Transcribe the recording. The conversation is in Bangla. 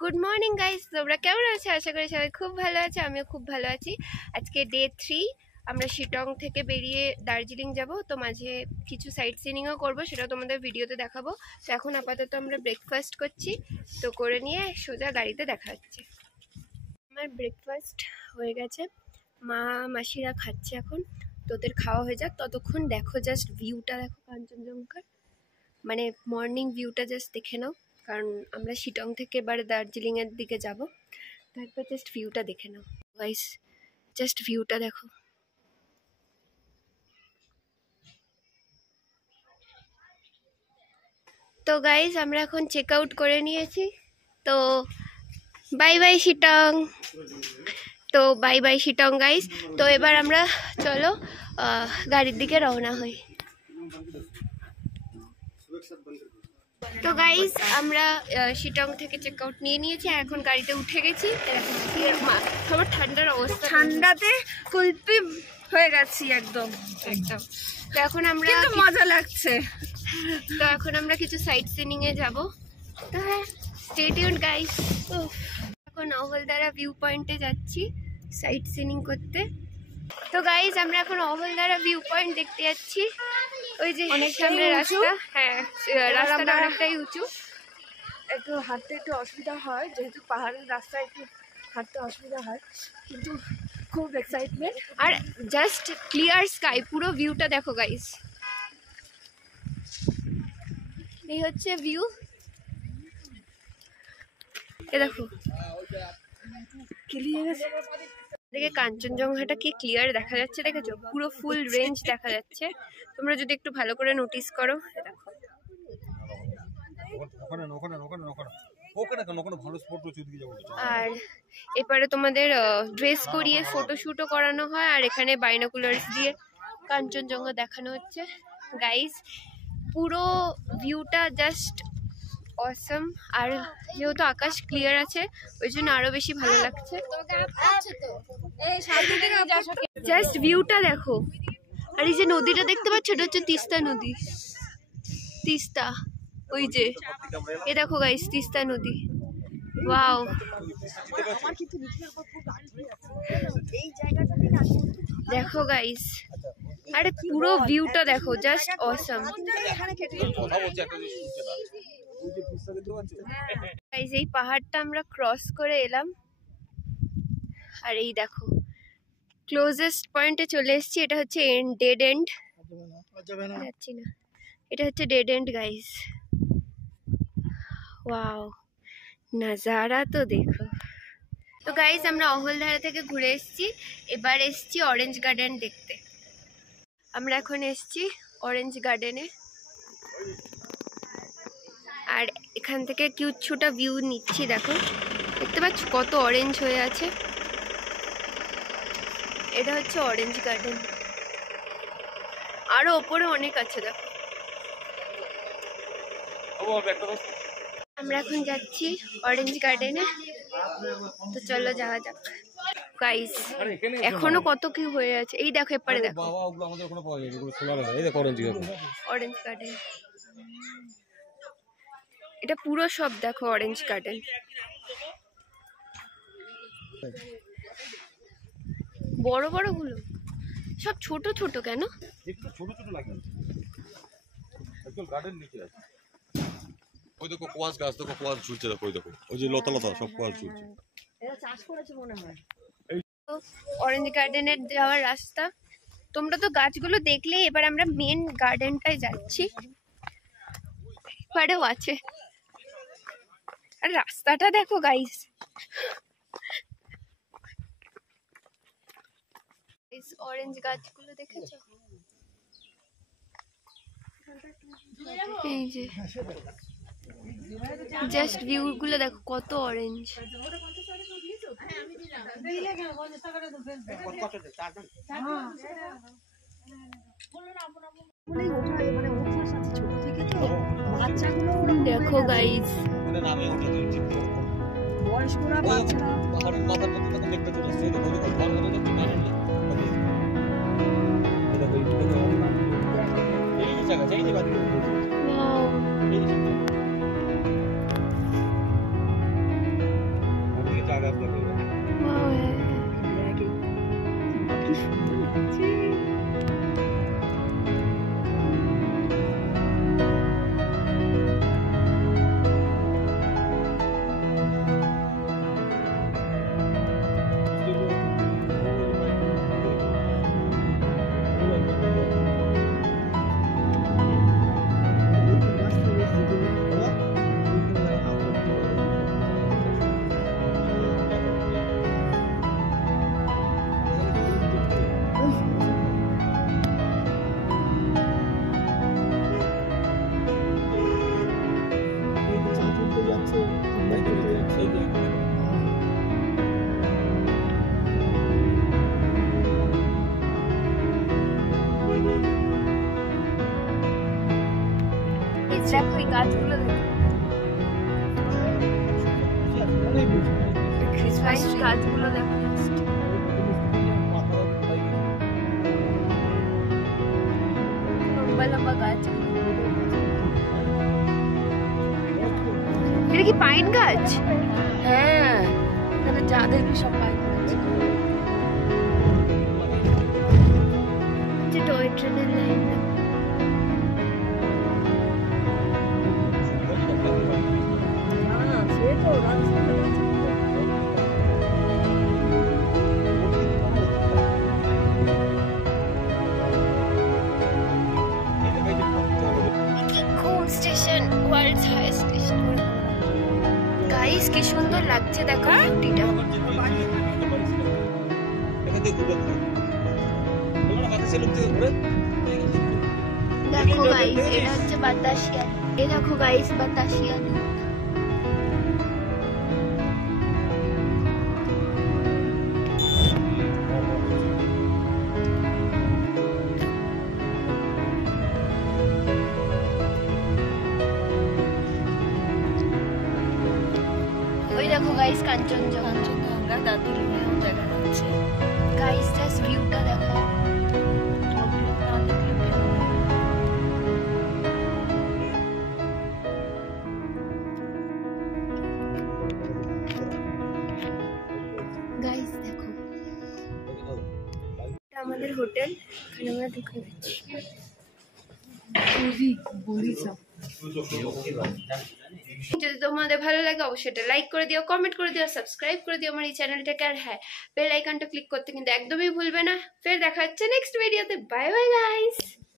গুড মর্নিং গাইস, তোমরা কেমন আছো? আশা করি সবাই খুব ভালো আছে। আমিও খুব ভালো আছি। আজকে ডে 3, আমরা শিটং থেকে বেরিয়ে দার্জিলিং যাব। তো মাঝে কিছু সাইট সিনিংও করবো, সেটাও তোমাদের ভিডিওতে দেখাবো। তো এখন আপাতত আমরা ব্রেকফাস্ট করছি, তো করে নিয়ে সোজা গাড়িতে দেখা হচ্ছে। আমার ব্রেকফাস্ট হয়ে গেছে, মা মাসিরা খাচ্ছে এখন। তোদের খাওয়া হয়ে যাক, ততক্ষণ দেখো জাস্ট ভিউটা দেখো, কাঞ্চনজঙ্ঘার মানে মর্নিং ভিউটা জাস্ট দেখে নাও। কারণ আমরা শিটং থেকে এবারে দার্জিলিংয়ের দিকে যাব, তারপর জাস্ট ভিউটা দেখে নাও গাইস, জাস্ট ভিউটা দেখো। তো গাইস আমরা এখন চেক আউট করে নিয়েছি, তো বাই বাই শিটং। তো বাই বাই শিটং গাইস। তো এবার আমরা চলো গাড়ির দিকে রওনা হই। তো গাইস আমরা শিটং থেকে চেক আউট নিয়ে নিয়েছি, আর এখন গাড়িতে উঠে গেছি। আমার ঠান্ডার অবস্থা, ঠান্ডাতে কুলপি হয়ে গেছি একদম। তো এখন আমরা মজা লাগছে। তো এখন আমরা কিছু সাইট সিনিং এ যাব। তো হ্যাঁ, স্টে টিউনড গাইস। এখন অহলদারা ভিউ পয়েন্টে যাচ্ছি সাইট সিনিং করতে। তো গাইস আমরা এখন অহলদারা ভিউ পয়েন্ট দেখতে যাচ্ছি। ওই যে অনেক সামনে রাস্তা, হ্যাঁ রাস্তাটা অনেকটাই উঁচু, একটু হাঁটতে একটু অসুবিধা হয়, যেহেতু পাহাড়ের রাস্তায় একটু হাঁটতে অসুবিধা হয়, কিন্তু খুব এক্সাইটমেন্ট। আর জাস্ট ক্লিয়ার স্কাই, পুরো ভিউটা দেখো গাইস। এই হচ্ছে ভিউ, এ দেখো দেখে কাঞ্চনজঙ্ঘাটা কি ক্লিয়ার দেখা যাচ্ছে, দেখেছো? পুরো ফুল রেঞ্জ দেখা যাচ্ছে। তোমরা যদি একটু ভালো করে নোটিস করো, দেখো। আর এবারে তোমাদের ড্রেস করিয়ে ফটোশুটও করানো হয়, আর এখানে বাইনোকুলার্স দিয়ে কাঞ্চনজঙ্ঘা দেখানো হচ্ছে গাইস। পুরো ভিউটা জাস্ট অসম। আর যেহেতু আকাশ ক্লিয়ার আছে, ওই জন্য আরো বেশি ভালো লাগছে। জাস্ট ভিউটা দেখো। আর এই যে নদীটা দেখতে পাচ্ছ, এটা হচ্ছে তিস্তা নদী। তিস্তা, ওই যে এ দেখো গাইস, তিস্তা নদী। ওয়াও, দেখো গাইস, আরে পুরো ভিউটা দেখো, জাস্ট অসম গাইস। এই পাহাড়টা আমরা ক্রস করে এলাম, আর এই দেখো ক্লোজেস্ট পয়েন্টে চলে এসেছি। এটা হচ্ছে ডেড এন্ড, যাচ্ছি না, এটা হচ্ছে ডেড এন্ড গাইস। ওয়াও, নাজারা তো দেখো। তো গাইস আমরা অহলধারা থেকে ঘুরে এসেছি, এবার এসেছি অরেঞ্জ গার্ডেন দেখতে। আমরা এখন এসেছি অরেঞ্জ গার্ডেনে, আর এখান থেকে কিছুটা ভিউ নিচ্ছি। দেখো, দেখতে পাচ্ছ কত অরেঞ্জ হয়ে আছে। এটা হচ্ছে অরেঞ্জ গার্ডেন, আরো ওপরে অনেক আছে দেখো। আমরা এখন যাচ্ছি অরেঞ্জ গার্ডেনে, তো চলো যাওয়া যাক গাইস। এখনো কত কি হয়ে আছে, এই দেখো এপারে দেখো অরেঞ্জ গার্ডেন। এটা পুরো সব দেখো অরেঞ্জ গার্ডেন। বড় বড় গুলো সব ছোট ছোট কেন? ছোট ছোট লাগে, একদম গার্ডেন নিচে আছে। ওই দেখো কোয়াশ গাছ, দেখো কোয়াশ ঝুলছে, দেখো ওই দেখো, ওই যে লতা লতা সব কোয়াশ ঝুলছে। এরা চাষ করেছে মনে হয়। অরেঞ্জ গার্ডেনের যাওয়ার রাস্তা, তোমরা তো গাছগুলো দেখলে। এবার আমরা মেন গার্ডেনটায় যাচ্ছি, এবারেও আছে। আর রাস্তাটা দেখো গাইস, অরেঞ্জ গাছগুলো দেখেছো? এই যে জাস্ট ভিউ গুলো দেখো, কত অরেঞ্জ। দেখো গাইস, বয়স্করা বাচ্চারা পাহাড়ের মাথার মধ্যে তখন দেখতে চলে আসছে। দেখো দেখো ঘর মতো দেখতে না হলে এই যে জায়গা, এই যে বাড়ি, এই যে দেখো এই গাছগুলো দেখো, ক্রিসমাস গাছগুলো দেখো just। লম্বা লম্বা গাছ। এটা কি পাইন গাছ? হ্যাঁ, এখানে যা দেখবি সব পাই গাছ। যে টয় ট্রেনের লাইন। হ্যাঁ, সে তো রাস্তাটা আছে। কোন station? World's highest station. Guys কি সুন্দর লাগছে দেখো কুটিটা। দেখো গাইস এটা হচ্ছে বাতাসিয়া। এই দেখো গাইস বাতাসিয়া। ওই দেখো গাইস কাঞ্চনজঙ্ঘা, দার্জিলিংয়েও দেখা যাচ্ছে। গাইস জাস্ট ভিউটা দেখো। গাইস দেখো এটা আমাদের হোটেল, এখানে আমরা ঢুকে গেছি। যদি তোমাদের ভালো লাগে অবশ্যই এটা লাইক করে দিও, কমেন্ট করে দিও, সাবস্ক্রাইব করে দিও আমার এই চ্যানেলটাকে। আর হ্যাঁ, বেল আইকনটা ক্লিক করতে কিন্তু একদমই ভুলবে না। ফের দেখা হচ্ছে নেক্সট ভিডিওতে। Bye bye guys.